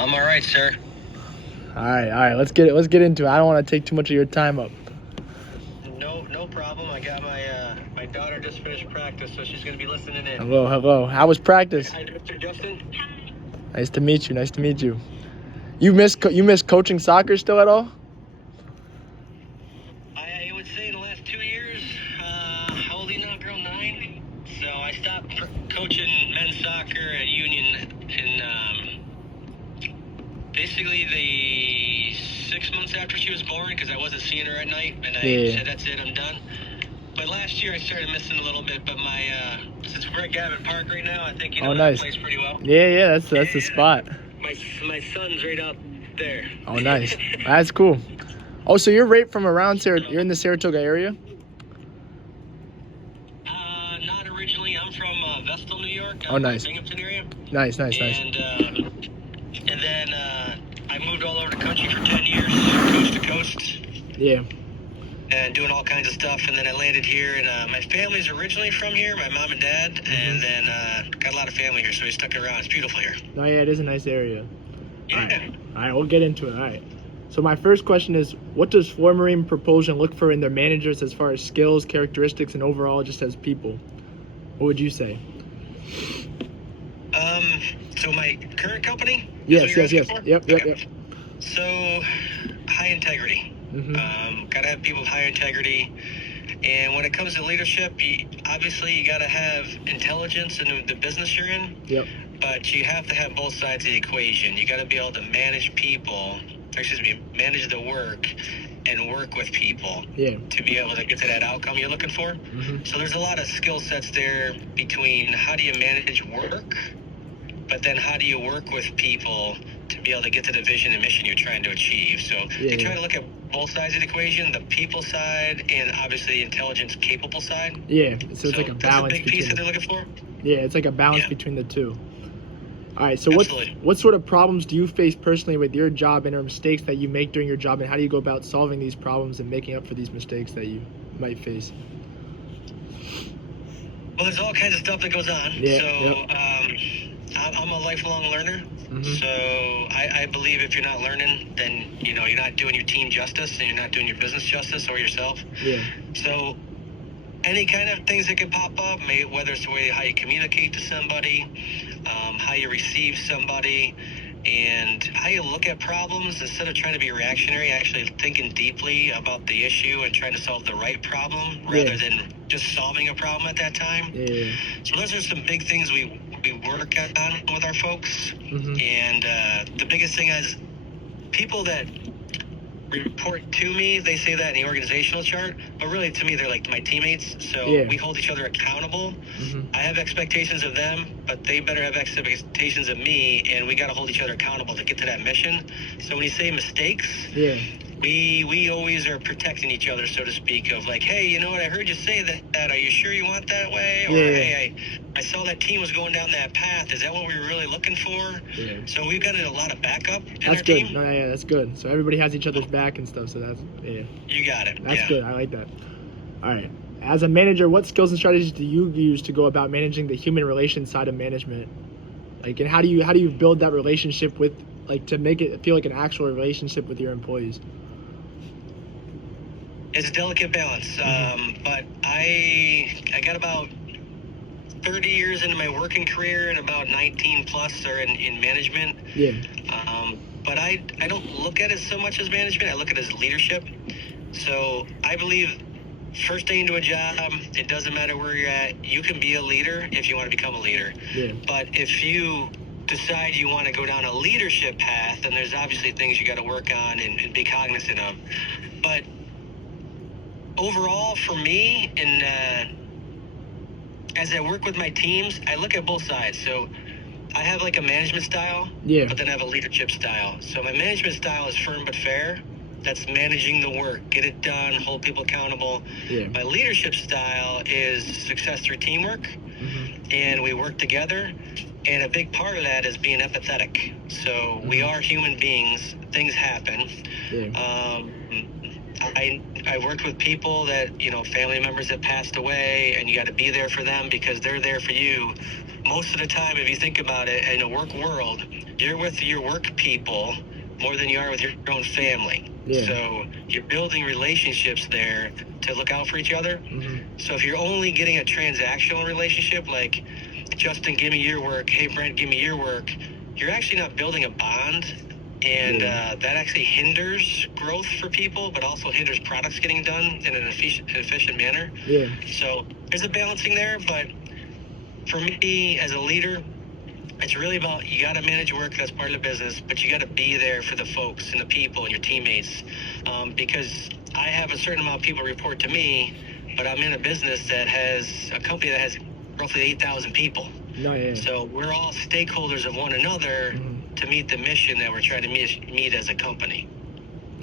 I'm all right, sir. All right. Let's get into it. I don't want to take too much of your time up. No problem. I got my daughter just finished practice, so she's gonna be listening in. Hello. How was practice? Hi, Mr. Justin. Nice to meet you. You miss coaching soccer still at all? I would say in the last 2 years, how old are you now, girl? 9. So I stopped coaching men's soccer at Union in basically the 6 months after she was born, because I wasn't seeing her at night, and I said that's it, I'm done. But last year I started missing a little bit. But since we're at Gavin Park right now, I think nice. that place pretty well. Yeah, that's the spot. My son's right out there. Oh, nice. That's cool. Oh, so you're right from around you're in the Saratoga area? Not originally. I'm from Vestal, New York. Oh, nice. Binghamton area. Nice. And then I moved all over the country for 10 years, coast to coast. Yeah. And doing all kinds of stuff, and then I landed here, and my family's originally from here, my mom and dad, and then got a lot of family here, so we stuck around. It's beautiful here. Oh yeah, it is a nice area. Yeah. All right, we'll get into it. All right. So my first question is, what does Florida Marine Propulsion look for in their managers as far as skills, characteristics, and overall just as people? What would you say? So my current company? Yes. Yep. So, high integrity. Gotta have people with high integrity. And when it comes to leadership, obviously you gotta have intelligence in the business you're in. Yep. But you have to have both sides of the equation. You gotta be able to manage manage the work and work with people to be able to get to that outcome you're looking for. So there's a lot of skill sets there between how do you manage work, but then how do you work with people to be able to get to the vision and mission you're trying to achieve. So you try to look at both sides of the equation, the people side and obviously the intelligence capable side. Yeah, so it's like a balance. That's a big piece that they're looking for. Yeah, it's like a balance between the two. All right, so what sort of problems do you face personally with your job, and or mistakes that you make during your job, and how do you go about solving these problems and making up for these mistakes that you might face? Well, there's all kinds of stuff that goes on. I'm a lifelong learner. So I believe if you're not learning, then you're not doing your team justice, and you're not doing your business justice or yourself. So any kind of things that can pop up, whether it's the way how you communicate to somebody, how you receive somebody, and how you look at problems instead of trying to be reactionary, actually thinking deeply about the issue and trying to solve the right problem rather than just solving a problem at that time. So those are some big things we work on with our folks. And the biggest thing is people that report to me, they say that in the organizational chart, but really to me they're like my teammates, so we hold each other accountable. I have expectations of them, but they better have expectations of me, and we got to hold each other accountable to get to that mission. So when you say mistakes, we always are protecting each other, so to speak, of like, hey, you know what, I heard you say that, are you sure you want that way? Or hey, I saw that team was going down that path, is that what we were really looking for? So we've got a lot of backup in our team. That's good. That's good. So everybody has each other's back and stuff, so that's you got it. That's good. I like that. All right, as a manager, what skills and strategies do you use to go about managing the human relations side of management? Like, and how do you build that relationship with, like, to make it feel like an actual relationship with your employees? It's a delicate balance, but I got about 30 years into my working career, and about 19 plus are in management. But I don't look at it so much as management. I look at it as leadership. So I believe first day into a job, it doesn't matter where you're at. You can be a leader if you want to become a leader. But if you decide you want to go down a leadership path, then there's obviously things you got to work on and be cognizant of. But overall, for me, as I work with my teams, I look at both sides. So I have like a management style, but then I have a leadership style. So my management style is firm but fair. That's managing the work, get it done, hold people accountable. My leadership style is success through teamwork, and we work together. And a big part of that is being empathetic. So we are human beings. Things happen. I worked with people that, family members that passed away, and you got to be there for them because they're there for you most of the time, if you think about it, in a work world, you're with your work people more than you are with your own family. Yeah. So you're building relationships there to look out for each other. Mm-hmm. So if you're only getting a transactional relationship, like Justin, give me your work, hey Brent, give me your work, you're actually not building a bond. And that actually hinders growth for people, but also hinders products getting done in an efficient manner. Yeah. So there's a balancing there, but for me as a leader, it's really about, you got to manage work, that's part of the business, but you got to be there for the folks and the people and your teammates, because I have a certain amount of people report to me, but I'm in a business that has a company that has roughly 8,000 people. No, yeah. So we're all stakeholders of one another to meet the mission that we're trying to meet as a company.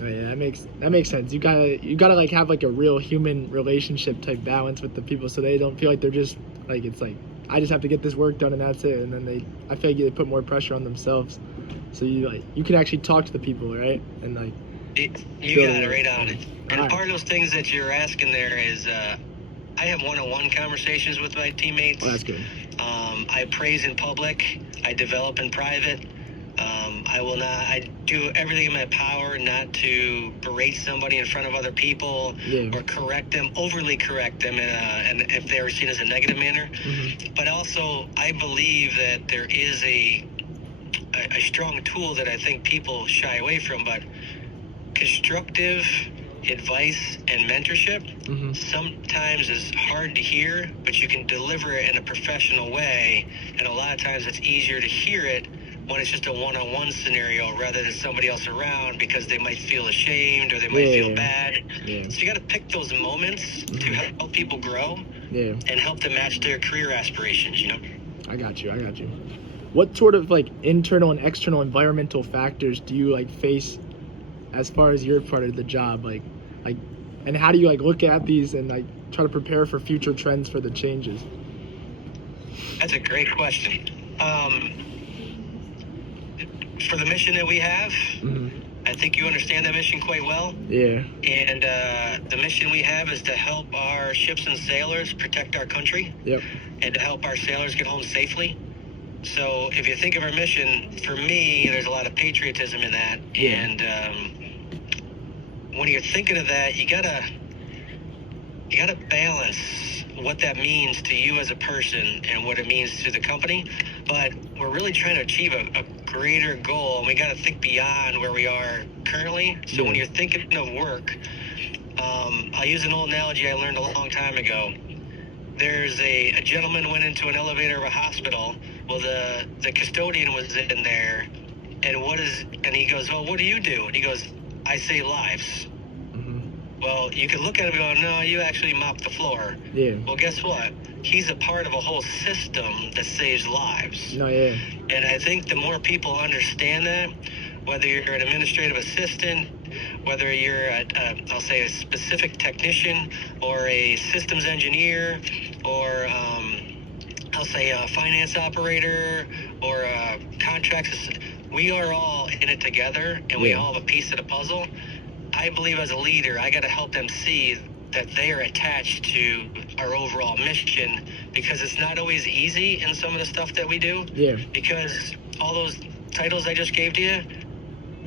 Oh, yeah, that makes sense. You gotta like have like a real human relationship type balance with the people, so they don't feel like they're just like, it's like, I just have to get this work done and that's it. And then I feel like they put more pressure on themselves. So you can actually talk to the people, right? And like, you got it right on it. And right. Part of those things that you're asking there is, I have one-on-one conversations with my teammates. Oh, that's good. I praise in public. I develop in private. I do everything in my power not to berate somebody in front of other people or overly correct them and if they're seen as a negative manner. Mm-hmm. But also, I believe that there is a strong tool that I think people shy away from, but constructive advice and mentorship sometimes is hard to hear, but you can deliver it in a professional way, and a lot of times it's easier to hear it when it's just a one-on-one scenario rather than somebody else around, because they might feel ashamed or they might feel bad. So you got to pick those moments to help people grow and help them match their career aspirations, you know? I got you. What sort of like internal and external environmental factors do you like face as far as you're part of the job, like and how do you like look at these and like try to prepare for future trends for the changes? That's a great question. For the mission that we have, I think you understand that mission quite well. Yeah. And the mission we have is to help our ships and sailors protect our country. Yep. And to help our sailors get home safely. So if you think of our mission, for me, there's a lot of patriotism in that. Yeah. And when you're thinking of that, you gotta balance what that means to you as a person and what it means to the company. But we're really trying to achieve a greater goal, and we got to think beyond where we are currently. So when you're thinking of work, I'll use an old analogy I learned a long time ago. There's a gentleman went into an elevator of a hospital. Well, the custodian was in there, and he goes, "Well, what do you do?" And he goes, "I save lives." Well, you could look at him and go, "No, you actually mop the floor." Yeah. Well, guess what? He's a part of a whole system that saves lives. No, yeah. And I think the more people understand that, whether you're an administrative assistant, whether you're I'll say a specific technician or a systems engineer, or I'll say a finance operator or a contracts, we are all in it together, and we all have a piece of the puzzle. I believe as a leader, I got to help them see that they are attached to our overall mission, because it's not always easy in some of the stuff that we do. Yeah. Because all those titles I just gave to you,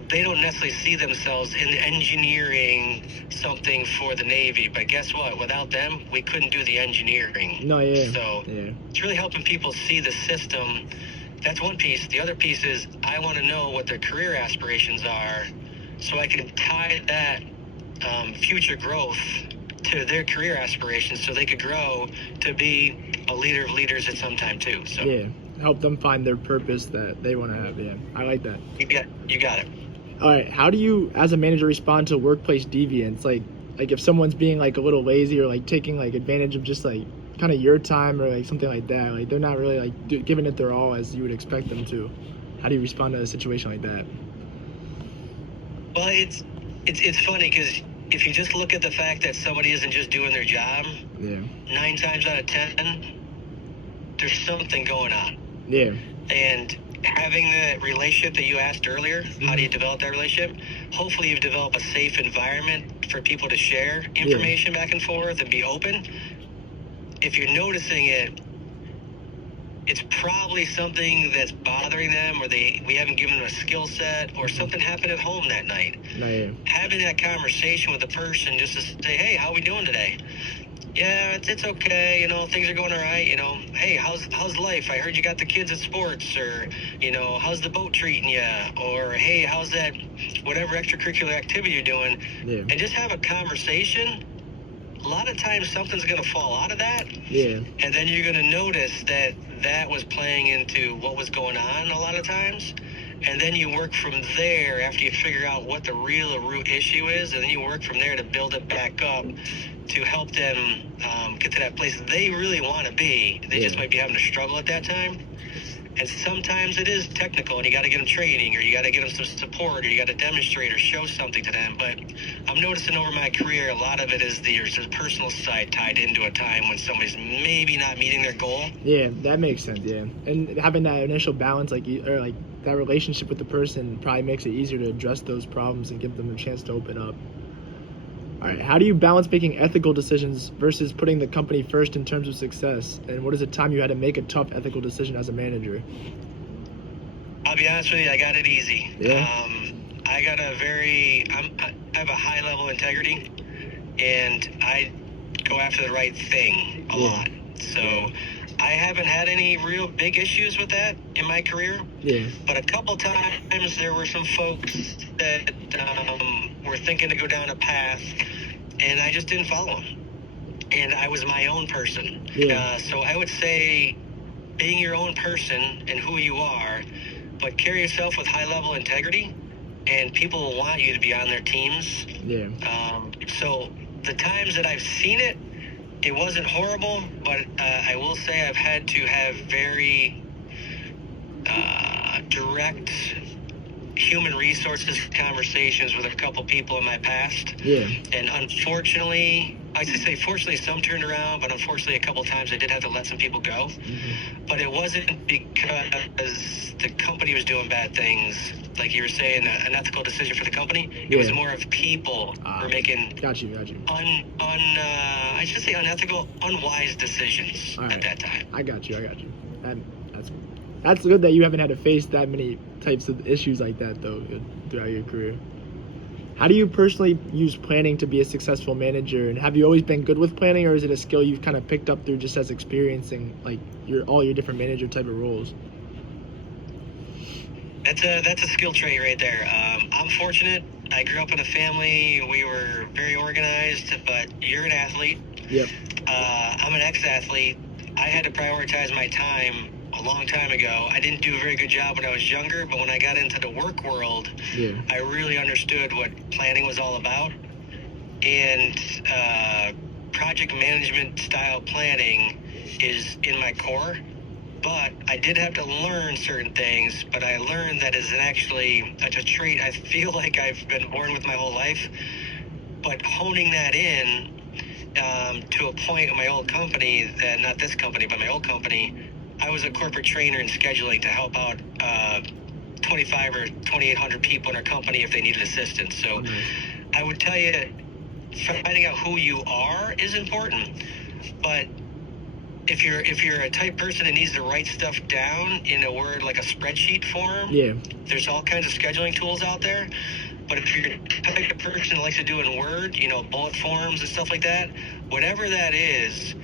they don't necessarily see themselves in engineering something for the Navy. But guess what? Without them, we couldn't do the engineering. No, yeah. So it's really helping people see the system. That's one piece. The other piece is I want to know what their career aspirations are, so I can tie that future growth to their career aspirations, so they could grow to be a leader of leaders at some time too. So help them find their purpose that they want to have. Yeah, I like that. You got it. All right, how do you, as a manager, respond to workplace deviance? Like if someone's being like a little lazy or like taking like advantage of just like kind of your time or like something like that, like they're not really like giving it their all as you would expect them to. How do you respond to a situation like that? Well, it's funny because if you just look at the fact that somebody isn't just doing their job, 9 times out of 10, there's something going on. Yeah. And having the relationship that you asked earlier, how do you develop that relationship? Hopefully you've developed a safe environment for people to share information back and forth and be open. If you're noticing it, it's probably something that's bothering them, or we haven't given them a skill set, or something happened at home that night. No, yeah. Having that conversation with the person just to say, hey, how are we doing today? Yeah, it's okay, things are going all right, hey, how's life? I heard you got the kids at sports, or, how's the boat treating you? Or, hey, how's that, whatever extracurricular activity you're doing? Yeah. And just have a conversation. A lot of times something's going to fall out of that. Yeah. And then you're going to notice that was playing into what was going on a lot of times. And then you work from there after you figure out what the real root issue is, and then you work from there to build it back up to help them get to that place they really want to be. They just might be having a struggle at that time. And sometimes it is technical, and you got to get them training, or you got to get them some support, or you got to demonstrate or show something to them. But I'm noticing over my career, a lot of it is there's a personal side tied into a time when somebody's maybe not meeting their goal. Yeah, that makes sense. Yeah, and having that initial balance, like that relationship with the person, probably makes it easier to address those problems and give them a chance to open up. All right, how do you balance making ethical decisions versus putting the company first in terms of success? And what is the time you had to make a tough ethical decision as a manager? I'll be honest with you, I got it easy. Yeah. I have a high level of integrity, and I go after the right thing a lot. So I haven't had any real big issues with that in my career. Yeah. But a couple times there were some folks that were thinking to go down a path, and I just didn't follow them. And I was my own person. Yeah. So I would say being your own person and who you are, but carry yourself with high level integrity, and people will want you to be on their teams. Yeah. So the times that I've seen it, it wasn't horrible, but I will say I've had to have very direct human resources conversations with a couple people in my past. Yeah. And unfortunately, I should say fortunately some turned around, but unfortunately a couple times I did have to let some people go. Mm-hmm. But it wasn't because the company was doing bad things, like you were saying, an ethical decision for the company. It was more of people were making got you. I should say unethical, unwise decisions at that time. I got you. That's good that you haven't had to face that many types of issues like that though throughout your career. How do you personally use planning to be a successful manager, and have you always been good with planning, or is it a skill you've kind of picked up through just as experiencing like all your different manager type of roles? That's a skill trait right there. I'm fortunate. I grew up in a family. We were very organized, but you're an athlete. Yep. I'm an ex-athlete. I had to prioritize my time a long time ago. I didn't do a very good job when I was younger, but when I got into the work world, I really understood what planning was all about. And project management style planning is in my core. But I did have to learn certain things, but I learned that it's a trait I feel like I've been born with my whole life. But honing that in to a point in my old company, that not this company, but my old company, I was a corporate trainer in scheduling to help out 25 or 2,800 people in our company if they needed assistance. So I would tell you, finding out who you are is important, but if you're a type person that needs to write stuff down in a word like a spreadsheet form, there's all kinds of scheduling tools out there. But if you're the type of person that likes to do it in Word, bullet forms and stuff like that, whatever that is,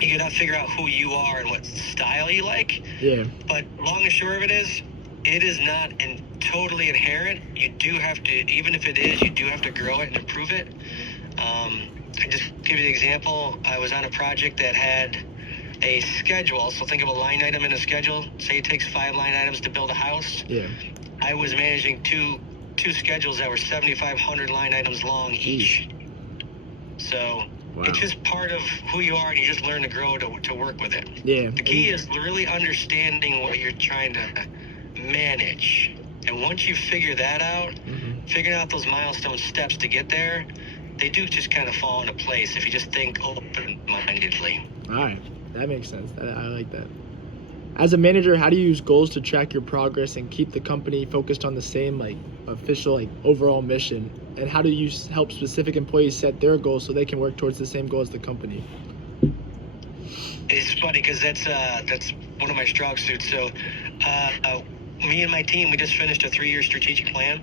you gotta figure out who you are and what style you like. Yeah. But long and short of it is not totally inherent. You do have to, even if it is, you do have to grow it and improve it. I just give you an example. I was on a project that had a schedule. So think of a line item in a schedule. Say it takes 5 line items to build a house. Yeah. I was managing two schedules that were 7,500 line items long each. So it's just part of who you are, and you just learn to grow to work with it. Yeah. The key is really understanding what you're trying to manage. And once you figure that out, figuring out those milestone steps to get there, they do just kind of fall into place if you just think open-mindedly. All right. That makes sense. I like that. As a manager, how do you use goals to track your progress and keep the company focused on the same official overall mission? And how do you help specific employees set their goals so they can work towards the same goal as the company? It's funny because that's one of my strong suits. So, me and my team, we just finished a 3-year strategic plan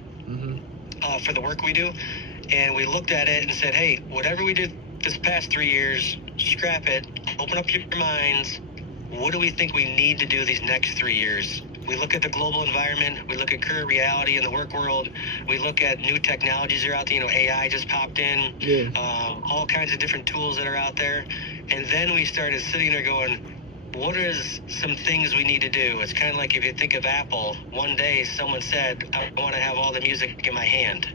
for the work we do, and we looked at it and said, hey, whatever we did this past 3 years, scrap it, open up your minds. What do we think we need to do these next 3 years? We look at the global environment. We look at current reality in the work world. We look at new technologies that are out there. You know, AI just popped in. Yeah. All kinds of different tools that are out there. And then we started sitting there going, what is some things we need to do? It's kind of like if you think of Apple. One day someone said, I want to have all the music in my hand.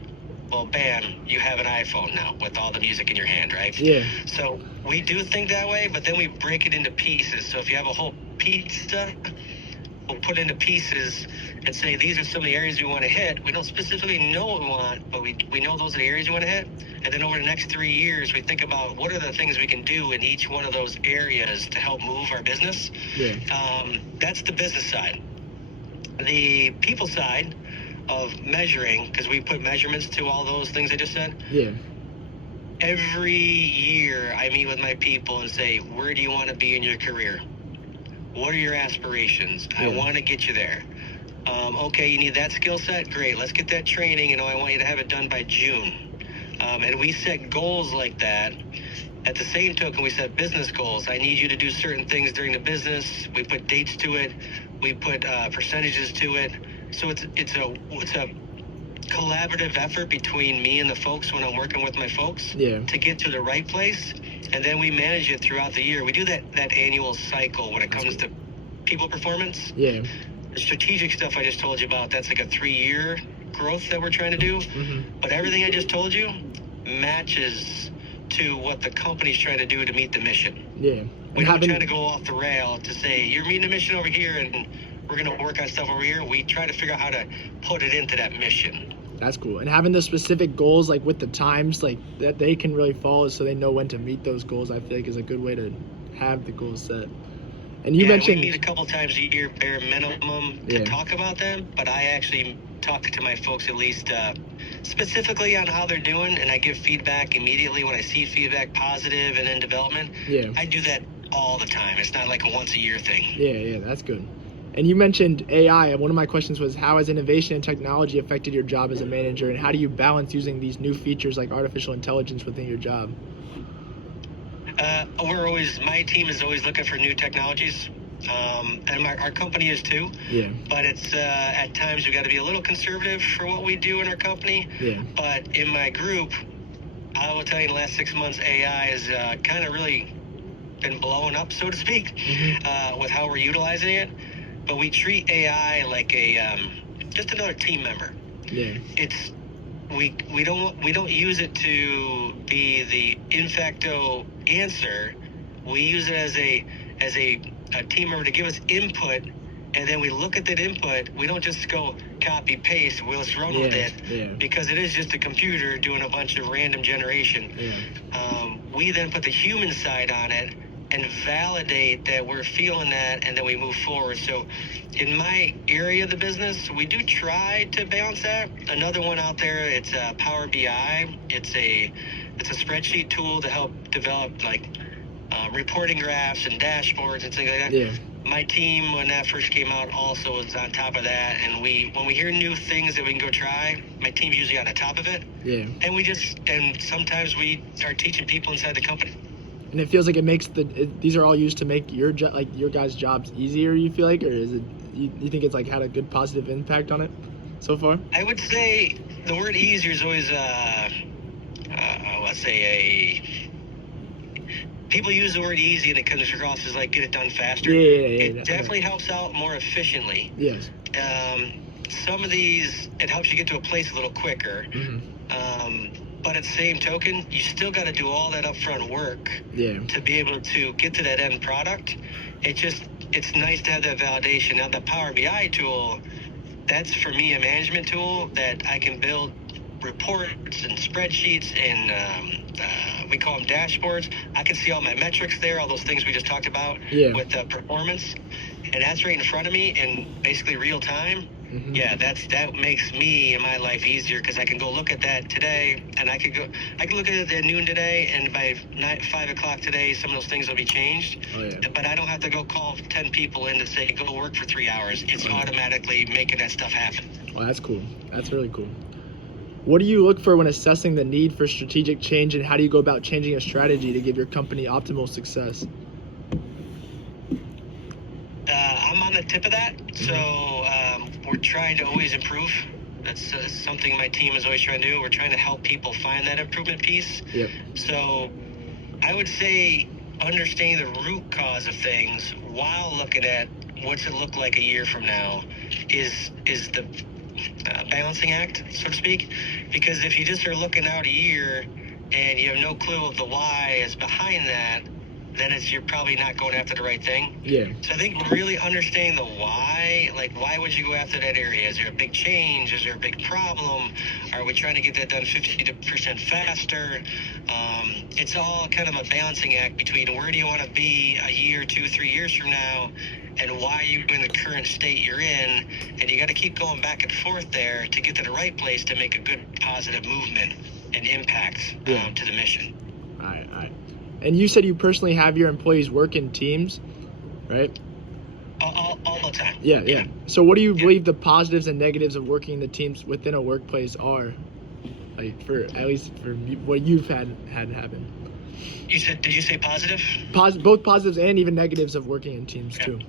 Well, bam, you have an iPhone now with all the music in your hand, right? Yeah. So we do think that way, but then we break it into pieces. So if you have a whole pizza, we'll put it into pieces and say, these are some of the areas we want to hit. We don't specifically know what we want, but we know those are the areas we want to hit. And then over the next 3 years, we think about what are the things we can do in each one of those areas to help move our business. Yeah. That's the business side. The people side of measuring, because we put measurements to all those things I just said. Yeah. Every year I meet with my people and say, where do you want to be in your career? What are your aspirations? Yeah. I want to get you there. Okay, you need that skill set? Great, let's get that training. You know, I want you to have it done by June. And we set goals like that. At the same token, we set business goals. I need you to do certain things during the business. We put dates to it. We put percentages to it. So it's a collaborative effort between me and the folks when I'm working with my folks to get to the right place. And then we manage it throughout the year. We do that annual cycle when it comes to people performance. Yeah. The strategic stuff I just told you about, that's like a 3-year growth that we're trying to do. But everything I just told you matches to what the company's trying to do to meet the mission. Yeah. We don't try to go off the rail to say, you're meeting a mission over here and we're going to work on stuff over here. We try to figure out how to put it into that mission. That's cool. And having those specific goals, like with the times, like that they can really follow so they know when to meet those goals, I think is a good way to have the goals set. And you mentioned... we meet a couple times a year, bare minimum, to talk about them. But I actually talk to my folks at least specifically on how they're doing. And I give feedback immediately when I see feedback, positive and in development. Yeah. I do that all the time. It's not like a once a year thing. Yeah, that's good. And you mentioned AI. One of my questions was, how has innovation and technology affected your job as a manager, and how do you balance using these new features like artificial intelligence within your job? My team is always looking for new technologies, and our company is too. Yeah. But it's at times we got to be a little conservative for what we do in our company. Yeah. But in my group, I will tell you, in the last 6 months, AI has kind of really been blowing up, so to speak, with how we're utilizing it. But we treat AI like just another team member. Yeah. We don't use it to be the in facto answer. We use it as a team member to give us input, and then we look at that input. We don't just go copy paste. We'll just run with it because it is just a computer doing a bunch of random generation. Yeah. We then put the human side on it and validate that we're feeling that, and then we move forward. So in my area of the business, we do try to balance that. Another one out there, it's Power BI. It's a spreadsheet tool to help develop like reporting graphs and dashboards and things like that. Yeah. My team, when that first came out, also was on top of that. And when we hear new things that we can go try, my team's usually on the top of it. Yeah. And sometimes we start teaching people inside the company. And it feels like it makes these are all used to make your guys' jobs easier, you feel like, or is it you think it's like had a good positive impact on it so far? I would say the word easier is always let's say people use the word easy and it comes across as like get it done faster. It definitely helps out more efficiently. Yes. Some of these, it helps you get to a place a little quicker. But at the same token, you still got to do all that upfront work to be able to get to that end product. It's nice to have that validation. Now, the Power BI tool, that's for me a management tool that I can build reports and spreadsheets and we call them dashboards. I can see all my metrics there, all those things we just talked about with performance. And that's right in front of me in basically real time. Yeah, that makes me in my life easier, because I can go look at that today, and I can look at it at noon today, and by 5 o'clock today, some of those things will be changed. Oh, yeah. But I don't have to go call 10 people in to say go work for 3 hours. It's automatically making that stuff happen. Well, that's cool. That's really cool. What do you look for when assessing the need for strategic change, and how do you go about changing a strategy to give your company optimal success? I'm on the tip of that, so we're trying to always improve. That's something my team is always trying to do. We're trying to help people find that improvement piece. Yep. So I would say understanding the root cause of things while looking at what's it look like a year from now is the balancing act, so to speak. Because if you just are looking out a year and you have no clue of the why is behind that, then you're probably not going after the right thing. Yeah. So I think really understanding the why, like why would you go after that area? Is there a big change? Is there a big problem? Are we trying to get that done 50% faster? It's all kind of a balancing act between where do you want to be a year, 2, 3 years from now, and why you're in the current state you're in. And you got to keep going back and forth there to get to the right place to make a good positive movement and impact to the mission. All right. And you said you personally have your employees work in teams, right? All the time. Yeah. So what do you believe the positives and negatives of working in the teams within a workplace are? Like at least for what you've had happen. Did you say positive? Both positives and even negatives of working in teams too.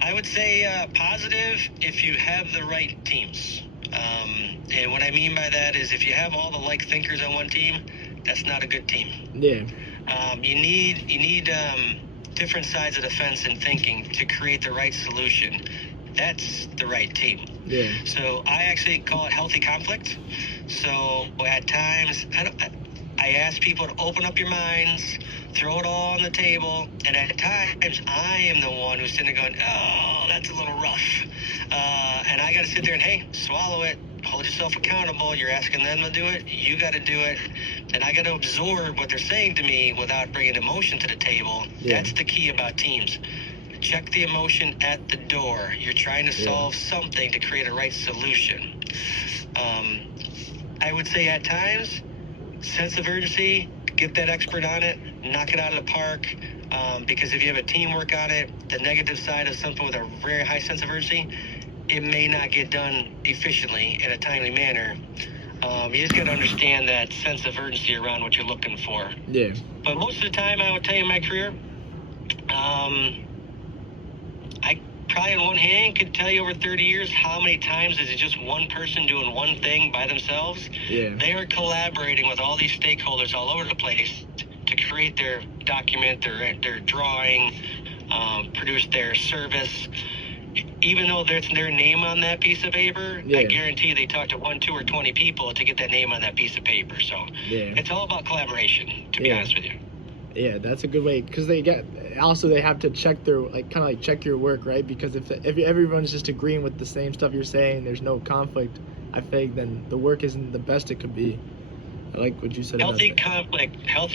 I would say positive if you have the right teams. And what I mean by that is if you have all the like thinkers on one team, that's not a good team. Yeah. You need different sides of the fence in thinking to create the right solution. That's the right team. Yeah. So I actually call it healthy conflict. So at times, I ask people to open up your minds, throw it all on the table, and at times I am the one who's sitting there going, oh, that's a little rough. And I got to sit there and, hey, swallow it. Hold yourself accountable. You're asking them to do it. You got to do it. And I got to absorb what they're saying to me without bringing emotion to the table. Yeah. That's the key about teams. Check the emotion at the door. You're trying to solve something to create a right solution. I would say at times, sense of urgency, get that expert on it, knock it out of the park. Because if you have a teamwork on it, the negative side of something with a very high sense of urgency, it may not get done efficiently in a timely manner. You just got to understand that sense of urgency around what you're looking for. Yeah. But most of the time, I would tell you in my career, I probably in one hand could tell you over 30 years how many times is it just one person doing one thing by themselves. Yeah. They are collaborating with all these stakeholders all over the place to create their document, their drawing, produce their service. Even though there's their name on that piece of paper, I guarantee they talk to 1, 2, or 20 people to get that name on that piece of paper. So it's all about collaboration, to be honest with you. Yeah, that's a good way, because they have to check their check your work, right? Because if everyone's just agreeing with the same stuff you're saying, there's no conflict, I think then the work isn't the best it could be. I like what you said. Healthy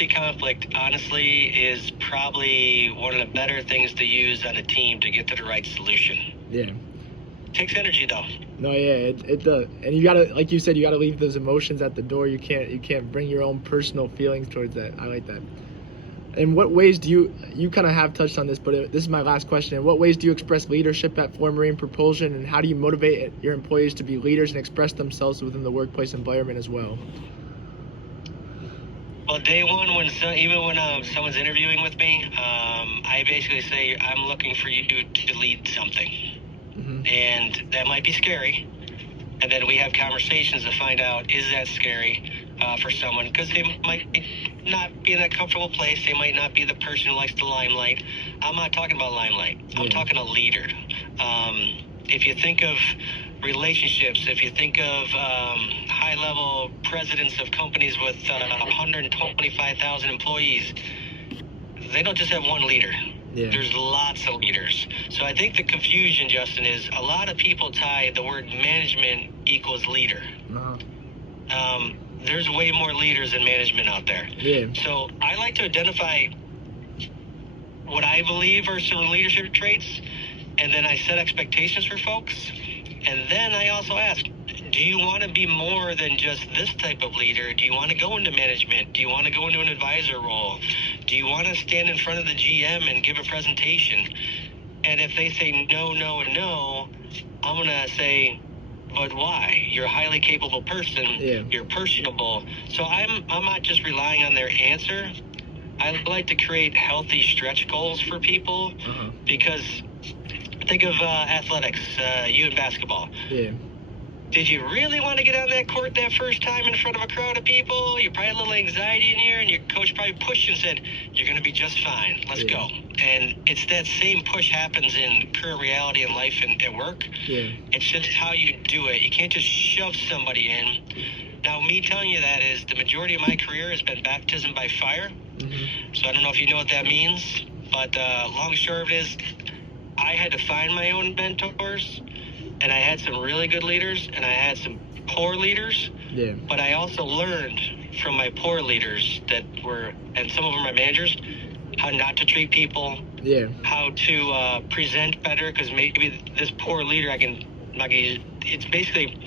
conflict, honestly, is probably one of the better things to use on a team to get to the right solution. Yeah. Takes energy though. No, yeah, it does. And you gotta, like you said, you gotta leave those emotions at the door. You can't bring your own personal feelings towards that. I like that. In what ways do you kind of have touched on this, but this is my last question. In what ways do you express leadership at Florida Marine Propulsion, and how do you motivate your employees to be leaders and express themselves within the workplace environment as well? Well, day one, even when someone's interviewing with me, I basically say, I'm looking for you to lead something. Mm-hmm. And that might be scary. And then we have conversations to find out, is that scary for someone? Because they might not be in that comfortable place. They might not be the person who likes the limelight. I'm not talking about limelight. I'm talking a leader. If you think of relationships, if you think of high-level presidents of companies with 125,000 employees, they don't just have one leader. Yeah. There's lots of leaders. So I think the confusion, Justin, is a lot of people tie the word management equals leader. Uh-huh. There's way more leaders than management out there. Yeah. So I like to identify what I believe are some leadership traits, and then I set expectations for folks. And then I also ask, do you want to be more than just this type of leader? Do you want to go into management? Do you want to go into an advisor role? Do you want to stand in front of the GM and give a presentation? And if they say no, no, and no, I'm going to say, but why? You're a highly capable person. Yeah. You're personable. So I'm not just relying on their answer. I like to create healthy stretch goals for people because think of athletics, you in basketball. Yeah. Did you really want to get on that court that first time in front of a crowd of people? You probably had a little anxiety in here, and your coach probably pushed and said, you're going to be just fine. Let's go. And it's that same push happens in current reality in life and at work. Yeah. It's just how you do it. You can't just shove somebody in. Now, me telling you that is the majority of my career has been baptism by fire. So I don't know if you know what that means, but long and short of it is I had to find my own mentors. And I had some really good leaders, and I had some poor leaders. Yeah. But I also learned from my poor leaders that were, and some of them are my managers, how not to treat people. Yeah. How to present better, because maybe this poor leader, it's basically,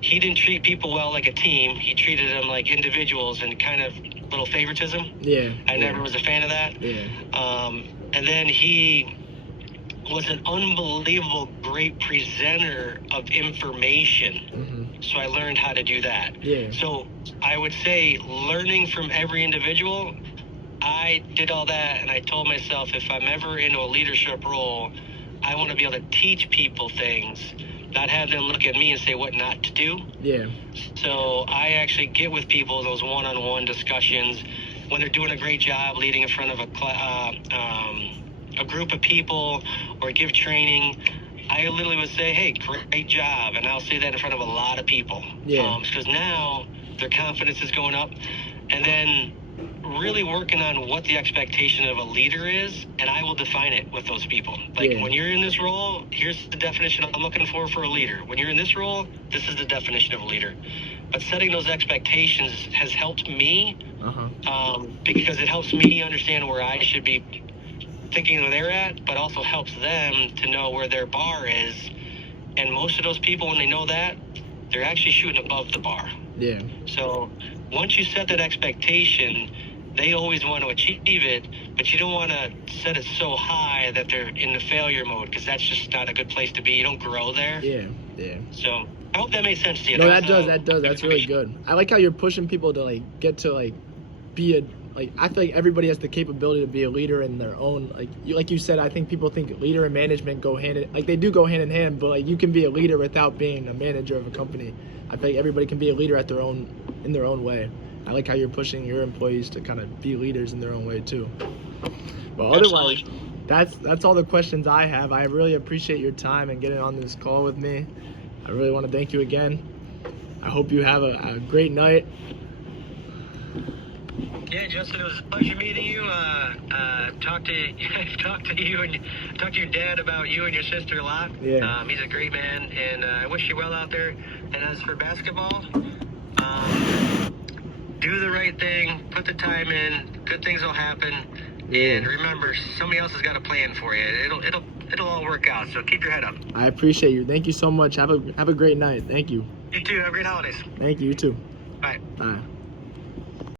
he didn't treat people well like a team. He treated them like individuals and kind of little favoritism. Yeah. I never was a fan of that. Yeah. And then he was an unbelievable great presenter of information. So I learned how to do that. Yeah. So I would say learning from every individual, I did all that, and I told myself if I'm ever in a leadership role, I want to be able to teach people things, not have them look at me and say what not to do. Yeah. So I actually get with people, those one-on-one discussions, when they're doing a great job leading in front of a group of people or give training. I literally would say, hey, great job. And I'll say that in front of a lot of people. Yeah. Because now their confidence is going up. And then really working on what the expectation of a leader is, and I will define it with those people. Like, when you're in this role, here's the definition I'm looking for a leader. When you're in this role, this is the definition of a leader. But setting those expectations has helped me because it helps me understand where I should be thinking where they're at, but also helps them to know where their bar is. And most of those people, when they know that, they're actually shooting above the bar. Yeah. So once you set that expectation, they always want to achieve it, but you don't want to set it so high that they're in the failure mode, because that's just not a good place to be. You don't grow there. Yeah, yeah. So I hope that made sense to you. No, that does. That's really good. I like how you're pushing people to get to be a, I feel like everybody has the capability to be a leader in their own, like you said, I think people think leader and management go hand in, they do go hand in hand, but you can be a leader without being a manager of a company. I feel like everybody can be a leader in their own way. I like how you're pushing your employees to kind of be leaders in their own way too. But otherwise, that's all the questions I have. I really appreciate your time and getting on this call with me. I really want to thank you again. I hope you have a great night. Yeah, Justin, it was a pleasure meeting you. Talk to you and talk to your dad about you and your sister a lot. Yeah. He's a great man, and I wish you well out there. And as for basketball, do the right thing, put the time in. Good things will happen. Yeah. And remember, somebody else has got a plan for you. It'll all work out. So keep your head up. I appreciate you. Thank you so much. Have a great night. Thank you. You too. Have great holidays. Thank you. You too. Bye. Bye.